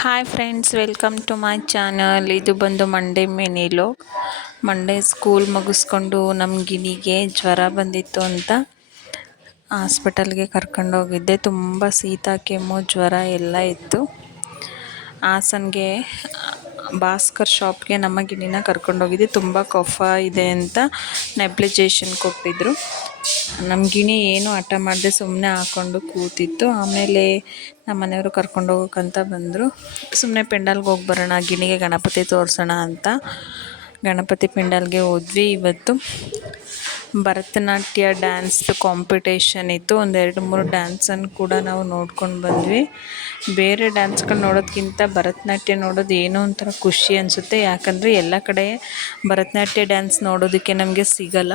Hi friends, welcome to my channel. ಇದು ಬಂದು Monday ಮೆನಿಲು. Monday school ಮುಗಿಸ್ಕೊಂಡು ನಮ್ಮ ಗಿನಿಗೆ ಜ್ವರ ಬಂದಿತ್ತು ಅಂತ ಹಾಸ್ಪಿಟಲ್ಗೆ ಕರ್ಕೊಂಡೋಗಿದ್ದೆ. ತುಂಬ ಶೀತ, ಕೆಮ್ಮು, ಜ್ವರ ಎಲ್ಲ ಇತ್ತು. ಹಾಸನ್ಗೆ ಭಾಸ್ಕರ್ ಶಾಪ್ಗೆ ನಮ್ಮ ಗಿನಿನ ಕರ್ಕೊಂಡೋಗಿದ್ದೆ. ತುಂಬ ಕಫ ಇದೆ ಅಂತ ನೆಬ್ಲಿಜೇಷನ್ ಕೊಟ್ಟಿದ್ದರು. ನಮ್ಮ ಗಿಣಿ ಏನು ಹಠ ಮಾಡದೆ ಸುಮ್ಮನೆ ಹಾಕ್ಕೊಂಡು ಕೂತಿತ್ತು. ಆಮೇಲೆ ನಮ್ಮ ಮನೆಯವರು ಕರ್ಕೊಂಡು ಹೋಗೋಕ್ಕಂತ ಬಂದರು. ಸುಮ್ಮನೆ ಪೆಂಡಲ್ಗೆ ಹೋಗಿ ಬರೋಣ, ಗಿಣಿಗೆ ಗಣಪತಿ ತೋರಿಸೋಣ ಅಂತ ಗಣಪತಿ ಪೆಂಡಲ್ಗೆ ಹೋದ್ವಿ. ಇವತ್ತು ಭರತನಾಟ್ಯ ಡ್ಯಾನ್ಸ್ದು ಕಾಂಪಿಟೇಷನ್ ಇತ್ತು. ಒಂದು 2-3 ಡ್ಯಾನ್ಸನ್ನು ಕೂಡ ನಾವು ನೋಡ್ಕೊಂಡು ಬಂದ್ವಿ. ಬೇರೆ ಡ್ಯಾನ್ಸ್ಗಳು ನೋಡೋದಕ್ಕಿಂತ ಭರತನಾಟ್ಯ ನೋಡೋದು ಏನೋ ಒಂಥರ ಖುಷಿ ಅನಿಸುತ್ತೆ. ಯಾಕಂದರೆ ಎಲ್ಲ ಕಡೆ ಭರತನಾಟ್ಯ ಡ್ಯಾನ್ಸ್ ನೋಡೋದಕ್ಕೆ ನಮಗೆ ಸಿಗಲ್ಲ.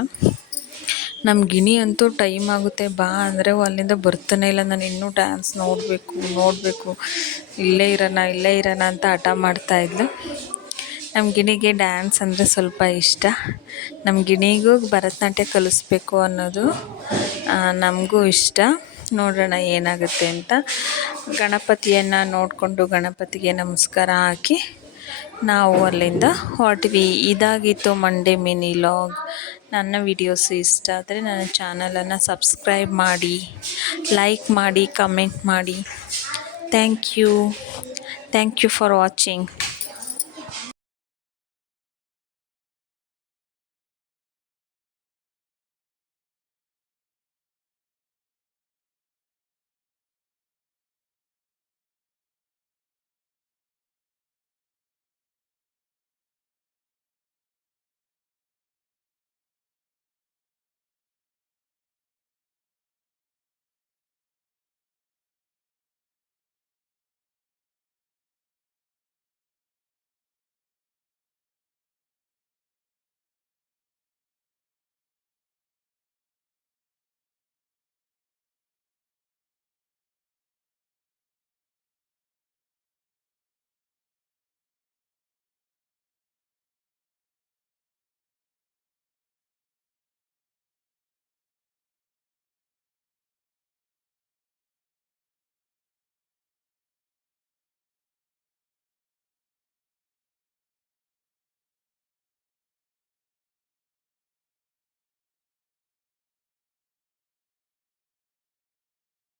ನಮ್ಮ ಗಿಣಿ ಅಂತೂ ಟೈಮ್ ಆಗುತ್ತೆ ಬಾ ಅಂದರೆ ಅಲ್ಲಿಂದ ಬರ್ತಾನೆ ಇಲ್ಲ. ನಾನು ಇನ್ನೂ ಡ್ಯಾನ್ಸ್ ನೋಡಬೇಕು, ಇಲ್ಲೇ ಇರೋಣ ಅಂತ ಹಠ ಮಾಡ್ತಾಯಿದ್ಲು. ನಮ್ಮ ಗಿಣಿಗೆ ಡ್ಯಾನ್ಸ್ ಅಂದರೆ ಸ್ವಲ್ಪ ಇಷ್ಟ. ನಮ್ಮ ಗಿಣಿಗೂ ಭರತನಾಟ್ಯ ಕಲಿಸ್ಬೇಕು ಅನ್ನೋದು ನಮಗೂ ಇಷ್ಟ. ನೋಡೋಣ ಏನಾಗುತ್ತೆ ಅಂತ. ಗಣಪತಿಯನ್ನು ನೋಡಿಕೊಂಡು ಗಣಪತಿಗೆ ನಮಸ್ಕಾರ ಹಾಕಿ ನಾವು ಅಲ್ಲಿಂದ ಹೊರಟ್ವಿ. ಇದಾಗಿತ್ತು ಮಂಡೇ ಮಿನಿ ಲಾಗ್. ನನ್ನ ವಿಡಿಯೋಸ್ ಇಷ್ಟ ಆದರೆ ನನ್ನ ಚಾನಲನ್ನು ಸಬ್ಸ್ಕ್ರೈಬ್ ಮಾಡಿ, ಲೈಕ್ ಮಾಡಿ, ಕಮೆಂಟ್ ಮಾಡಿ. Thank you for watching.